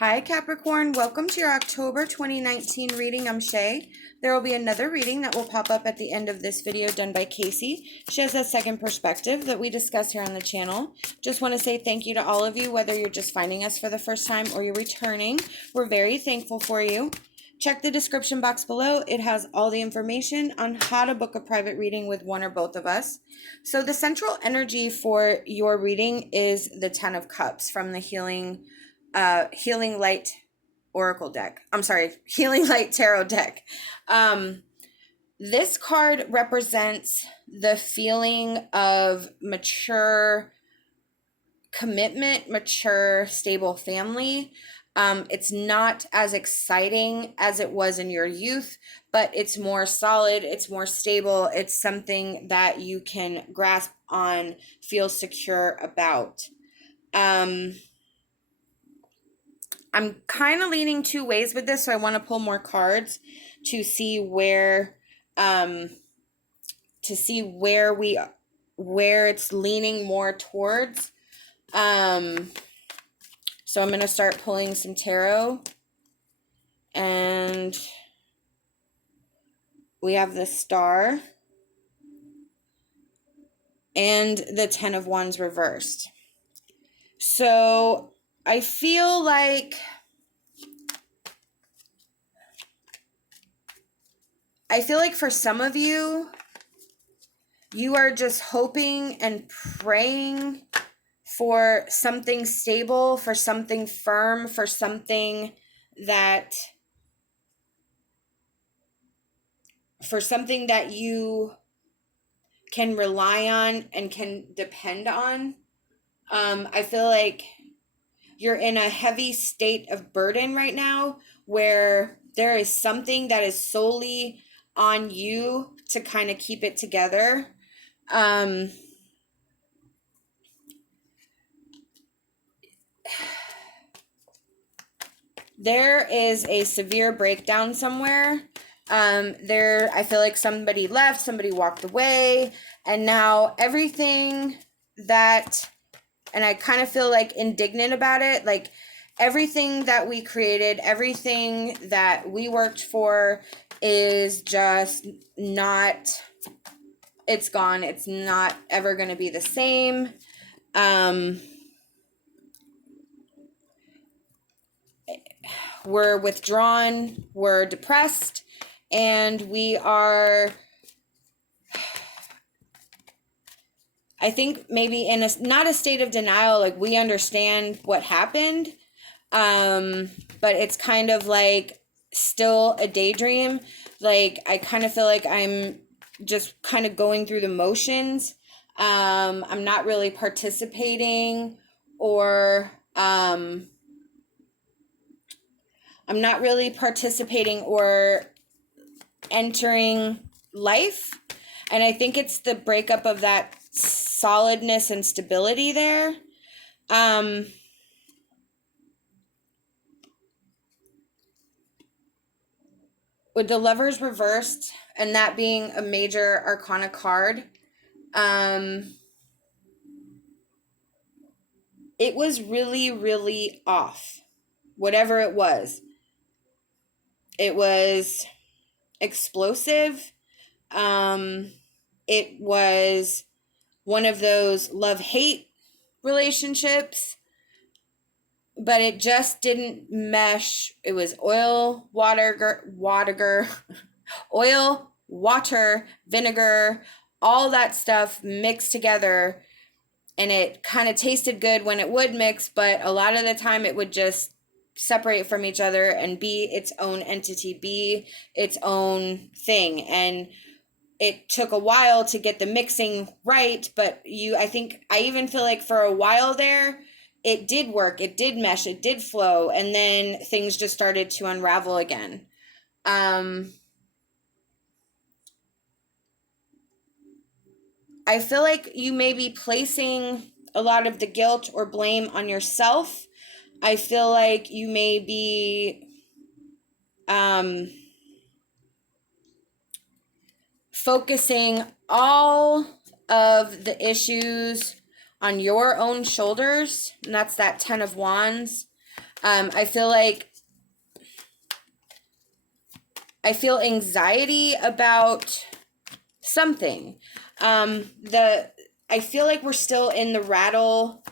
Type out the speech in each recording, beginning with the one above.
Hi Capricorn, welcome to your October 2019 reading. I'm SHAE. There will be another reading that will pop up at the end of this video done by KACEE. She has a second perspective that we discuss here on the channel. Just want to say thank you to all of you, whether you're just finding us for the first time or you're returning. We're very thankful for you. Check the description box below. It has all the information on how to book a private reading with one or both of us. So the central energy for your reading is the Ten of Cups from the Healing Light Oracle deck. I'm sorry, Healing Light Tarot deck. This card represents the feeling of mature commitment, mature, stable family. It's not as exciting as it was in your youth, but it's more solid, it's more stable, it's something that you can grasp on, feel secure about. I'm kind of leaning two ways with this, so I want to pull more cards to see where it's leaning more towards. So I'm going to start pulling some tarot, and we have the Star and the Ten of Wands reversed. So I feel like for some of you, you are just hoping and praying for something stable, for something firm, for something that you can rely on and can depend on. I feel like you're in a heavy state of burden right now where there is something that is solely on you to kind of keep it together. There is a severe breakdown somewhere. I feel like somebody left, somebody walked away, and now everything that, and I kind of feel like indignant about it, like everything that we created, everything that we worked for is just not, it's gone. It's not ever going to be the same. We're withdrawn, we're depressed, and we are, I think maybe in not a state of denial, like we understand what happened, but it's kind of like still a daydream. Like I kind of feel like I'm just kind of going through the motions. I'm not really participating or entering life. And I think it's the breakup of that solidness and stability there. With the Lovers reversed, and that being a major arcana card, it was really, really off. Whatever it was. It was explosive. It was one of those love-hate relationships, but it just didn't mesh. It was oil, water, vinegar, all that stuff mixed together, and it kind of tasted good when it would mix, but a lot of the time it would just separate from each other and be its own entity, be its own thing. And it took a while to get the mixing right, but I even feel like for a while there, it did work, it did mesh, it did flow, and then things just started to unravel again. I feel like you may be placing a lot of the guilt or blame on yourself. I feel like you may be focusing all of the issues on your own shoulders, and that's that Ten of Wands. I feel anxiety about something. I feel like we're still in the rattle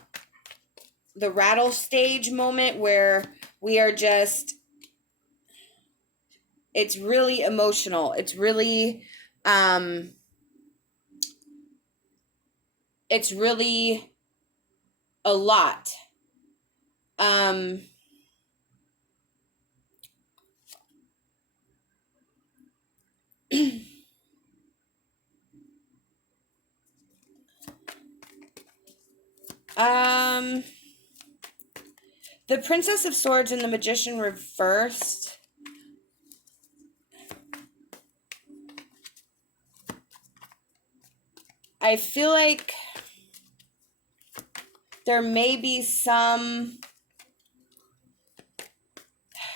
stage moment where we are just, it's really emotional. It's really a lot. The Princess of Swords and the Magician reversed. I feel like there may be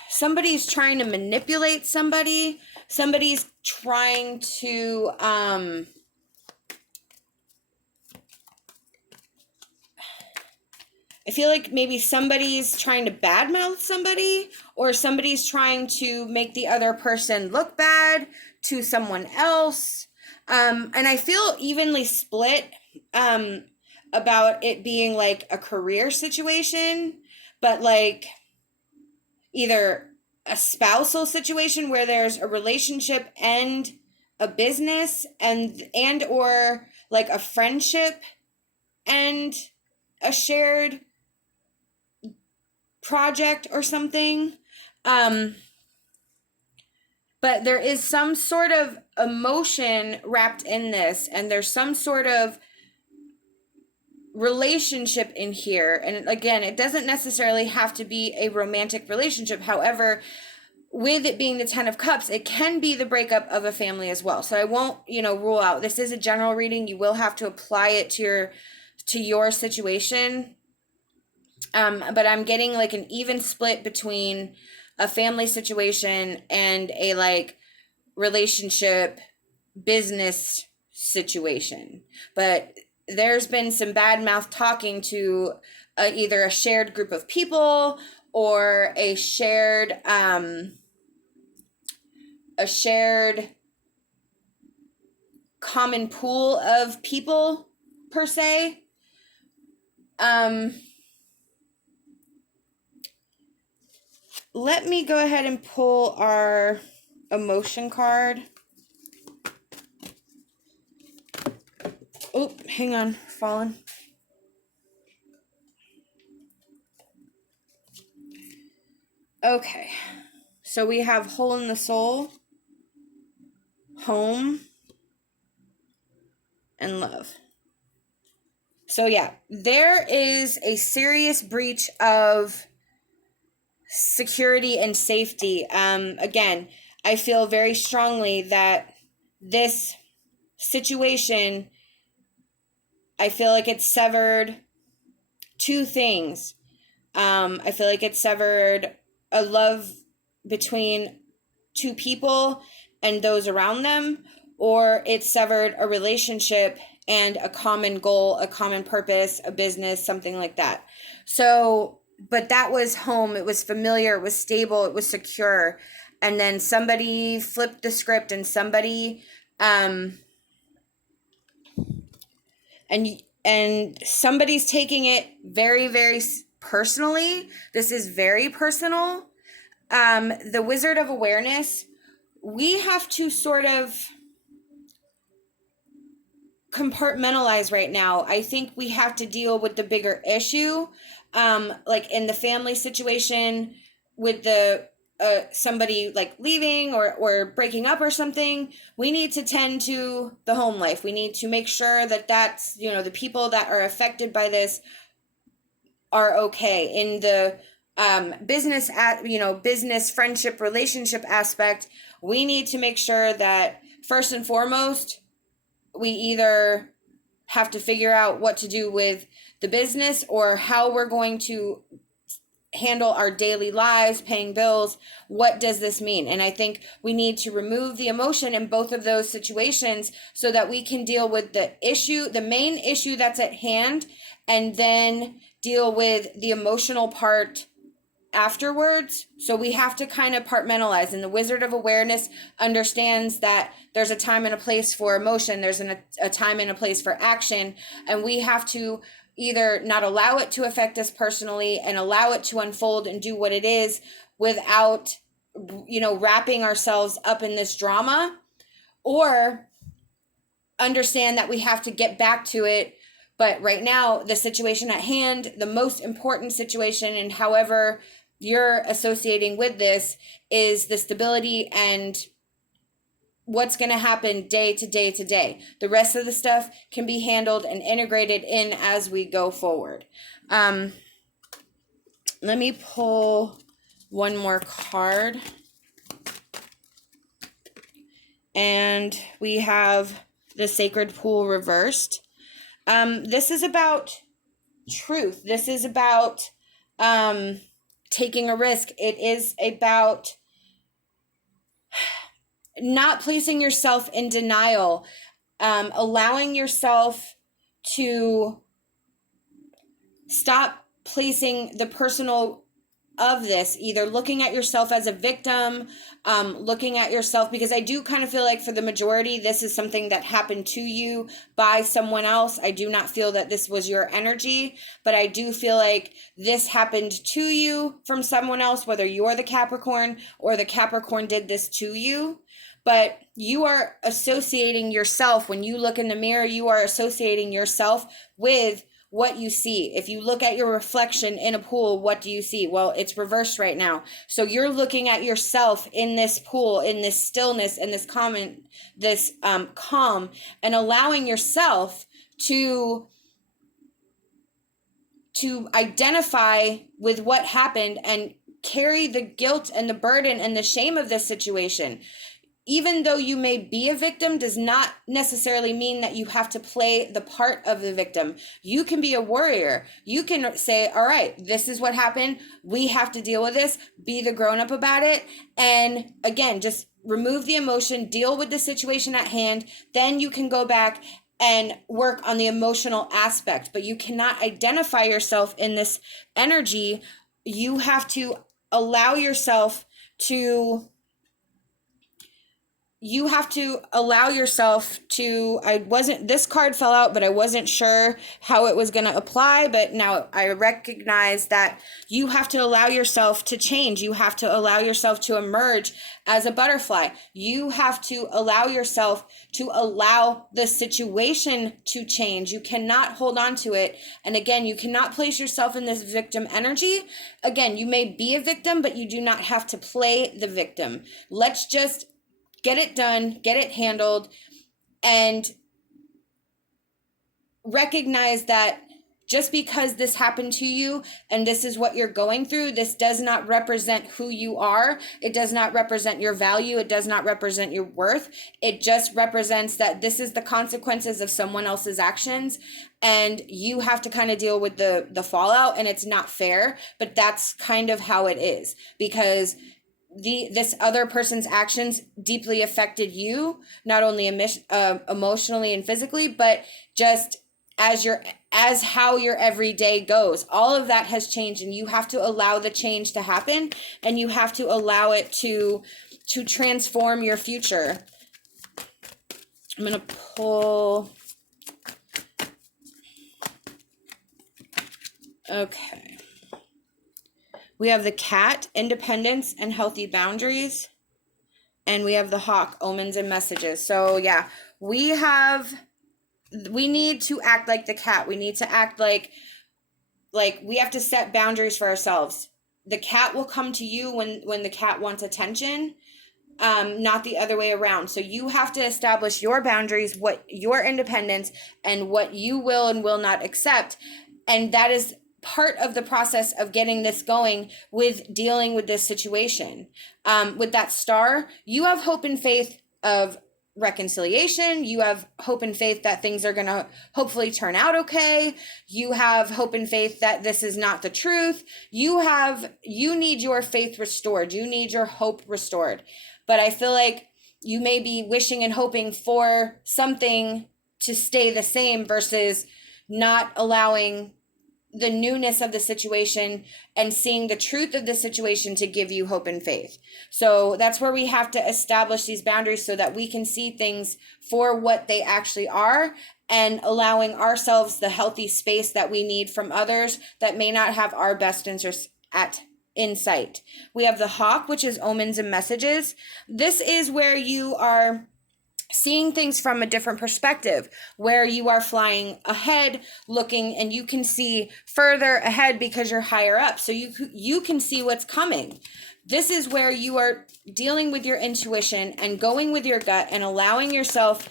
somebody's trying to manipulate somebody. Somebody's trying to, I feel like maybe somebody's trying to badmouth somebody, or somebody's trying to make the other person look bad to someone else. And I feel evenly split about it being like a career situation, but like either a spousal situation where there's a relationship and a business, and or like a friendship and a shared project or something. But there is some sort of emotion wrapped in this, and there's some sort of relationship in here. And again, it doesn't necessarily have to be a romantic relationship. However, with it being the 10 of Cups, it can be the breakup of a family as well. So I won't, rule out. This is a general reading. You will have to apply it to your situation. But I'm getting like an even split between a family situation and a like relationship business situation. But there's been some bad mouth talking to either a shared group of people or a shared common pool of people per se. Let me go ahead and pull our emotion card. Oh, hang on, fallen. Okay, so we have hole in the soul, home, and love. So yeah, there is a serious breach of security and safety. Again, I feel very strongly that this situation, I feel like it's severed two things. I feel like it severed a love between two people and those around them, or it severed a relationship and a common goal, a common purpose, a business, something like that. So, but that was home. It was familiar. It was stable. It was secure. And then somebody flipped the script, and somebody, and somebody's taking it very, very personally. This is very personal. The Wizard of Awareness, we have to sort of compartmentalize right now. I think we have to deal with the bigger issue. Like in the family situation with the somebody like leaving or breaking up or something, we need to tend to the home life. We need to make sure that that's, the people that are affected by this are okay. In the business, business, friendship, relationship aspect, we need to make sure that first and foremost, we either have to figure out what to do with the business or how we're going to handle our daily lives, paying bills. What does this mean? And I think we need to remove the emotion in both of those situations so that we can deal with the issue, the main issue that's at hand, and then deal with the emotional part afterwards. So we have to kind of compartmentalize. And the Wizard of Awareness understands that there's a time and a place for emotion. There's a time and a place for action. And we have to either not allow it to affect us personally and allow it to unfold and do what it is without, wrapping ourselves up in this drama, or understand that we have to get back to it. But right now, the situation at hand, the most important situation, and however you're associating with this, is the stability and what's going to happen day to day to day. The rest of the stuff can be handled and integrated in as we go forward. Let me pull one more card. And we have the Sacred Pool reversed. This is about truth. This is about taking a risk. It is about not placing yourself in denial, allowing yourself to stop placing the personal of this, either looking at yourself as a victim, looking at yourself, because I do kind of feel like for the majority, this is something that happened to you by someone else. I do not feel that this was your energy, but I do feel like this happened to you from someone else, whether you're the Capricorn or the Capricorn did this to you. But you are associating yourself, when you look in the mirror, you are associating yourself with what you see. If you look at your reflection in a pool, what do you see? Well, it's reversed right now. So you're looking at yourself in this pool, in this stillness, and this calm, and allowing yourself to identify with what happened and carry the guilt and the burden and the shame of this situation. Even though you may be a victim, does not necessarily mean that you have to play the part of the victim. You can be a warrior. You can say, all right, this is what happened. We have to deal with this. Be the grown-up about it. And again, just remove the emotion, deal with the situation at hand. Then you can go back and work on the emotional aspect. But you cannot identify yourself in this energy. You have to allow yourself to... this card fell out, but I wasn't sure how it was going to apply. But now I recognize that you have to allow yourself to change. You have to allow yourself to emerge as a butterfly. You have to allow yourself to allow the situation to change. You cannot hold on to it. And again, you cannot place yourself in this victim energy. Again, you may be a victim, but you do not have to play the victim. Let's just get it done, get it handled, and recognize that just because this happened to you and this is what you're going through, this does not represent who you are. It does not represent your value. It does not represent your worth. It just represents that this is the consequences of someone else's actions, and you have to kind of deal with the fallout, and it's not fair, but that's kind of how it is, because this other person's actions deeply affected you, not only emotionally and physically, but just as how your everyday goes. All of that has changed, and you have to allow the change to happen, and you have to allow it to transform your future. I'm going to pull. Okay. We have the cat, independence and healthy boundaries. And we have the hawk, omens and messages. So yeah, we need to act like the cat. We need to act like we have to set boundaries for ourselves. The cat will come to you when the cat wants attention, not the other way around. So you have to establish your boundaries, what your independence, and what you will and will not accept. And that is part of the process of getting this going with dealing with this situation. With that star, you have hope and faith of reconciliation. You have hope and faith that things are going to hopefully turn out okay. You have hope and faith that this is not the truth. You need your faith restored. You need your hope restored. But I feel like you may be wishing and hoping for something to stay the same versus not allowing the newness of the situation and seeing the truth of the situation to give you hope and faith. So that's where we have to establish these boundaries so that we can see things for what they actually are, and allowing ourselves the healthy space that we need from others that may not have our best interests in sight. We have the hawk, which is omens and messages. This is where you are seeing things from a different perspective, where you are flying ahead, looking, and you can see further ahead because you're higher up. So you can see what's coming. This is where you are dealing with your intuition and going with your gut and allowing yourself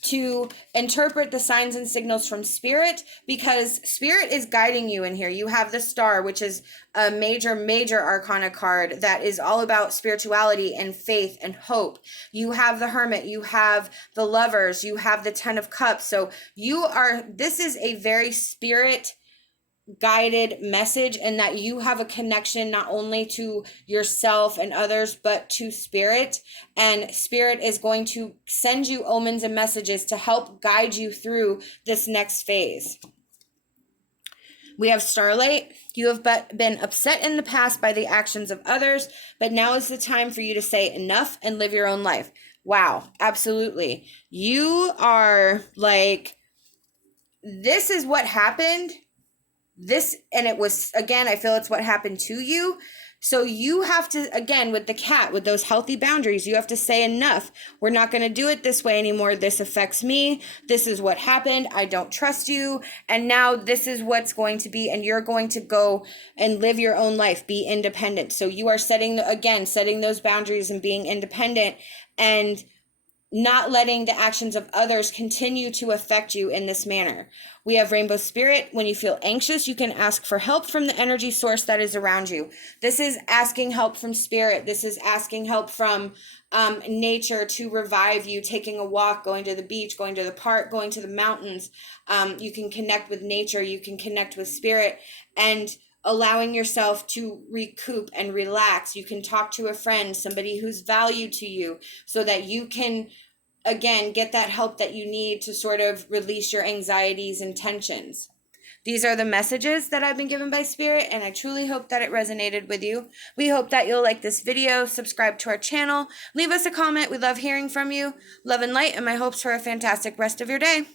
to interpret the signs and signals from spirit, because spirit is guiding you in here. You have the star, which is a major arcana card that is all about spirituality and faith and hope. You have the hermit, you have the lovers, you have the 10 of cups. So this is a very spirit guided message, and that you have a connection not only to yourself and others, but to spirit, and spirit is going to send you omens and messages to help guide you through this next phase. We have starlight. You have been upset in the past by the actions of others, but now is the time for you to say enough and live your own life. Wow, absolutely. You are like, this is what happened. And it was, again, I feel it's what happened to you. So you have to, again, with the cat, with those healthy boundaries, you have to say enough. We're not going to do it this way anymore. This affects me. This is what happened. I don't trust you. And now this is what's going to be, and you're going to go and live your own life, be independent. So you are setting those boundaries and being independent, and not letting the actions of others continue to affect you in this manner. We have rainbow spirit. When you feel anxious, you can ask for help from the energy source that is around you. This is asking help from spirit. This is asking help from nature to revive you, taking a walk, going to the beach, going to the park, going to the mountains. You can connect with nature. You can connect with spirit, and allowing yourself to recoup and relax. You can talk to a friend, somebody who's valued to you, so that you can, again, get that help that you need to sort of release your anxieties and tensions. These are the messages that I've been given by Spirit, and I truly hope that it resonated with you. We hope that you'll like this video, subscribe to our channel, leave us a comment. We love hearing from you. Love and light, and my hopes for a fantastic rest of your day.